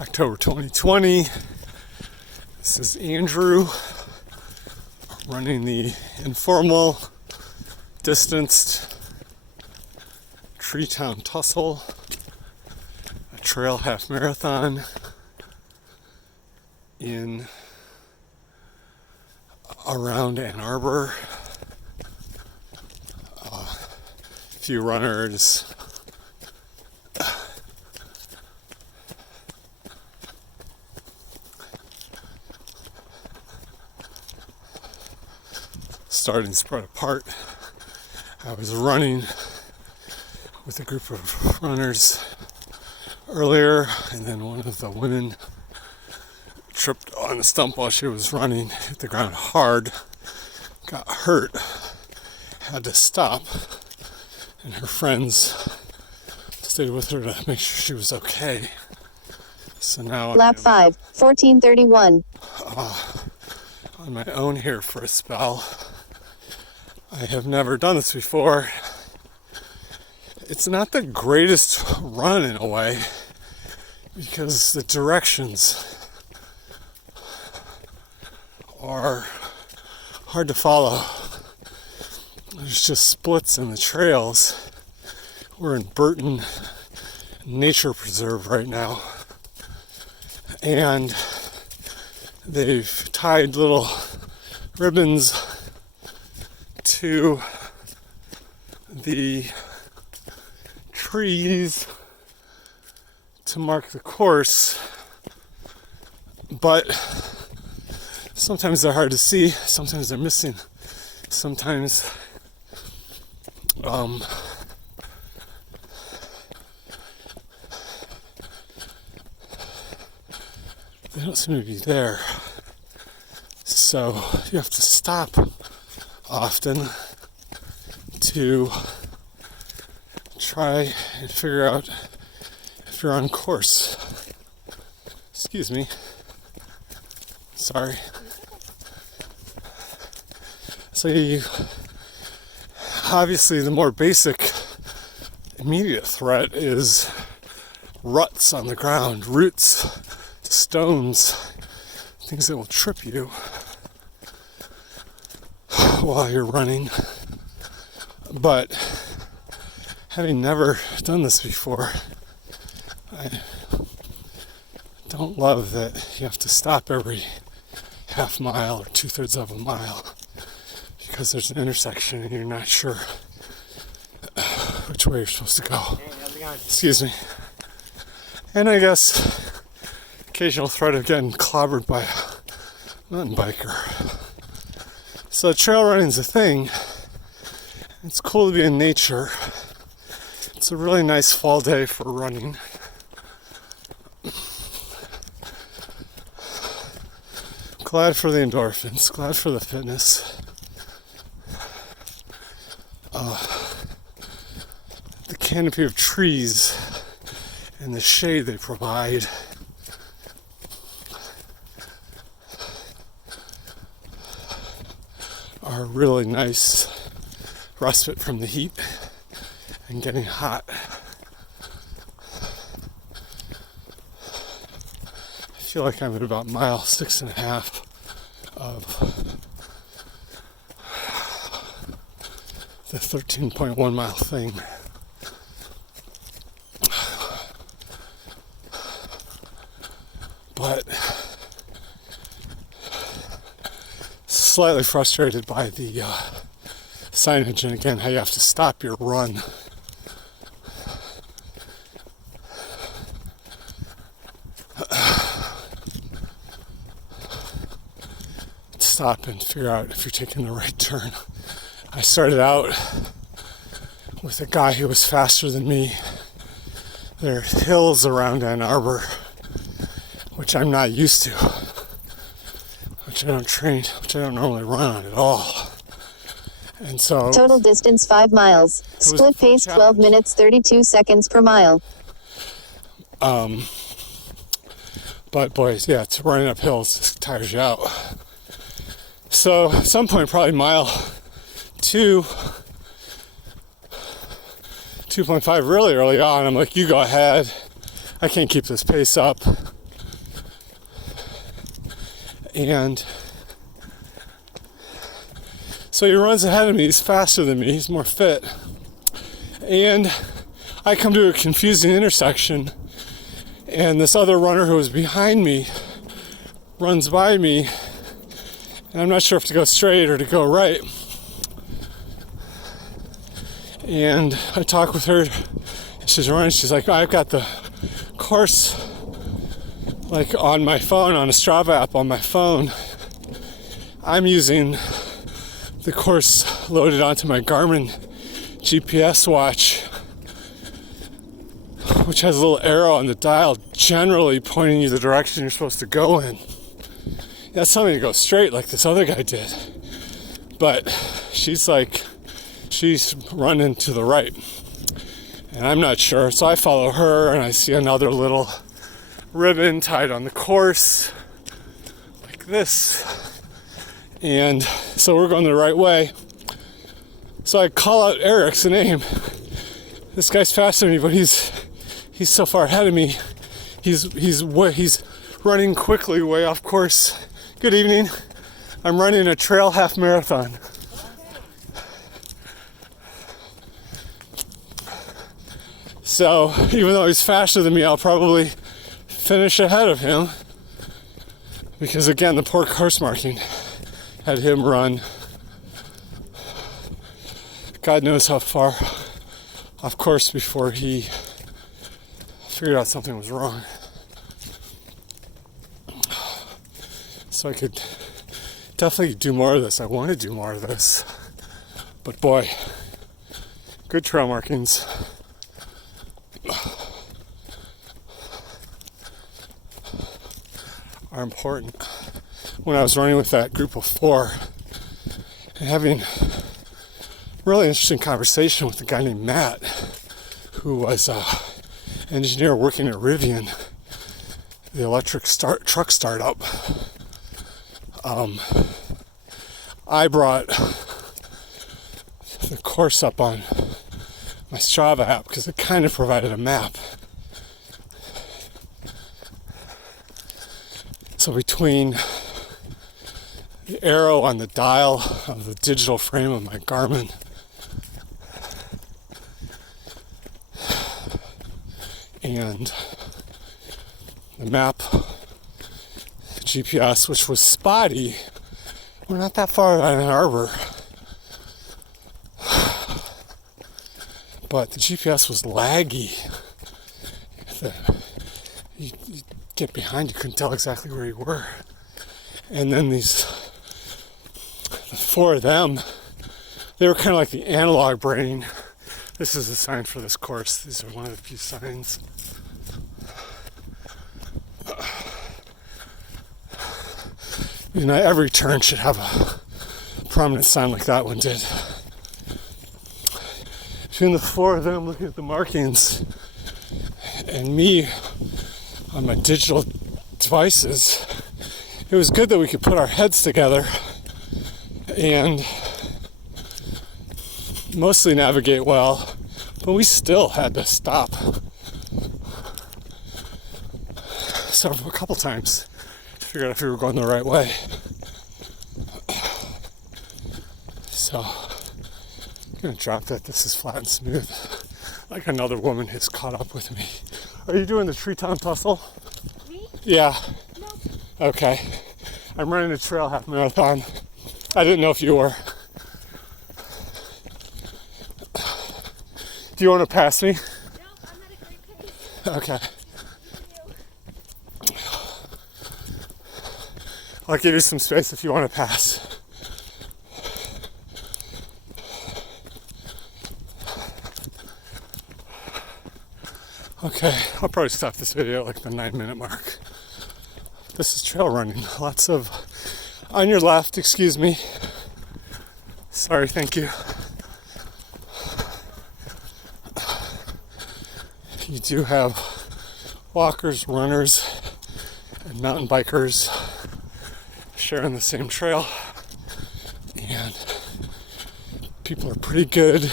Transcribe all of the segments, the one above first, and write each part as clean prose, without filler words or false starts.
October 2020. This is Andrew running the informal, distanced Treetown Tussle, a trail half marathon in around Ann Arbor. A few runners. Starting spread apart. I was running with a group of runners earlier, and then one of the women tripped on a stump while she was running, hit the ground hard, got hurt, had to stop, and her friends stayed with her to make sure she was okay. So now lap 5, 14:31. On my own here for a spell. I have never done this before. It's not the greatest run in a way because the directions are hard to follow. There's just splits in the trails. We're in Burton Nature Preserve right now, and they've tied little ribbons to the trees to mark the course, but sometimes they're hard to see, sometimes they're missing, sometimes they don't seem to be there. So you have to stop often to try and figure out if you're on course. Excuse me. Sorry. So you obviously the more basic immediate threat is ruts on the ground, roots, stones, things that will trip you while you're running. But having never done this before, I don't love that you have to stop every half mile or 2/3 of a mile because there's an intersection and you're not sure which way you're supposed to go. Hey, how's it going? Excuse me. And I guess occasional threat of getting clobbered by a mountain biker. So trail running's a thing. It's cool to be in nature. It's a really nice fall day for running. Glad for the endorphins, glad for the fitness. The canopy of trees and the shade they provide. Are really nice respite from the heat and getting hot. I feel like I'm at about mile 6.5 of the 13.1 mile thing. But slightly frustrated by the signage, and again how you have to stop your run. Stop and figure out if you're taking the right turn. I started out with a guy who was faster than me. There are hills around Ann Arbor, which I'm not used to, which I don't normally run on at all. And so Total distance 5 miles. Split pace 12 minutes 32 seconds per mile. But boys, yeah, it's running up hills, just tires you out. So at some point, probably mile 2.5 really early on, I'm like, you go ahead. I can't keep this pace up. And so he runs ahead of me. He's faster than me. He's more fit. And I come to a confusing intersection, and this other runner who was behind me runs by me, and I'm not sure if to go straight or to go right. And I talk with her. She's running. She's like, I've got the course like on my phone, on a Strava app on my phone. I'm using the course loaded onto my Garmin GPS watch, which has a little arrow on the dial generally pointing you the direction you're supposed to go in. That's something to go straight like this other guy did. But she's running to the right. And I'm not sure. So I follow her and I see another little ribbon tied on the course like this. And so we're going the right way. So I call out Eric's name. This guy's faster than me, but he's so far ahead of me. He's running quickly way off course. Good evening. I'm running a trail half marathon. So even though he's faster than me, I'll probably finish ahead of him. Because again, the poor course marking had him run God knows how far off course before he figured out something was wrong. So I could definitely do more of this. I want to do more of this. But boy, good trail markings are important. When I was running with that group of 4 and having really interesting conversation with a guy named Matt, who was an engineer working at Rivian, the electric truck startup. I brought the course up on my Strava app because it kind of provided a map. So between the arrow on the dial of the digital frame of my Garmin and the map, the GPS, which was spotty, we're not that far out of Ann Arbor, but the GPS was laggy. You get behind, you couldn't tell exactly where you were. And then the 4 of them, they were kind of like the analog brain. This is a sign for this course. These are one of the few signs. You know, every turn should have a prominent sign like that one did. Between the 4 of them looking at the markings and me on my digital devices, it was good that we could put our heads together and mostly navigate well, but we still had to stop a couple times to figure out if we were going the right way. So I'm gonna drop that. This is flat and smooth. Like another woman has caught up with me. Are you doing the Treetown Tussle? Me? Yeah. Nope. Okay. I'm running a trail half marathon. I didn't know if you were. Do you want to pass me? No, I'm at a great pace. Okay. Thank you. I'll give you some space if you want to pass. Okay, I'll probably stop this video at like the 9-minute mark. This is trail running. Lots of on your left, excuse me. Sorry, thank you. You do have walkers, runners, and mountain bikers sharing the same trail. And people are pretty good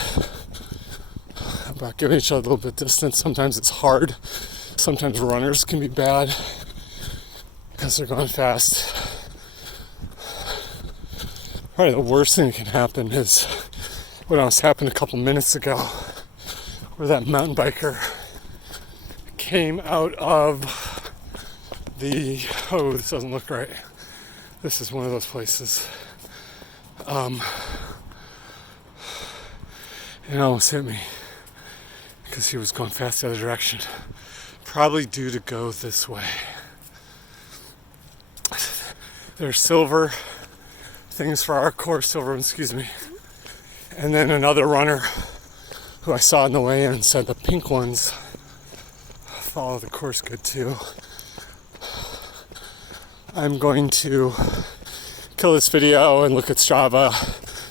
about giving each other a little bit of distance. Sometimes it's hard. Sometimes runners can be bad because they're going fast. Probably the worst thing that can happen is what almost happened a couple minutes ago, where that mountain biker came out of the, oh, this doesn't look right. This is one of those places. It almost hit me because he was going fast the other direction. Probably due to go this way. There's silver things for our course, silver, excuse me. And then another runner who I saw on the way in said the pink ones follow the course good too. I'm going to kill this video and look at Strava,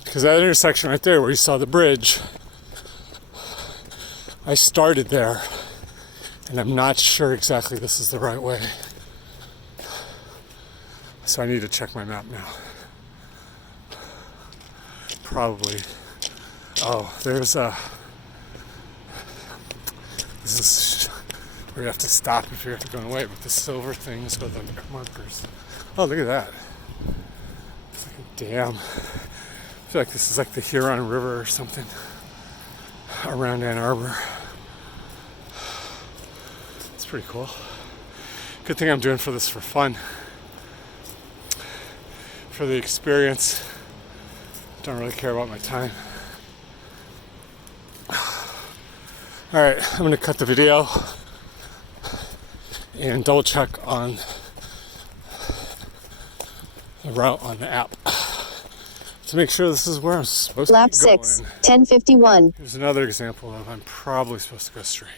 because that intersection right there where you saw the bridge, I started there and I'm not sure exactly this is the right way. So I need to check my map now. Probably. Oh, there's a... This is where you have to stop if you have to go away, but the silver things with the markers. Oh, look at that. It's like a dam. I feel like this is like the Huron River or something around Ann Arbor. It's pretty cool. Good thing I'm doing for this for fun. For the experience. Don't really care about my time. Alright, I'm going to cut the video and double check on the route on the app to make sure this is where I'm supposed Lap to be going. 6, 10:51. Here's another example of I'm probably supposed to go straight.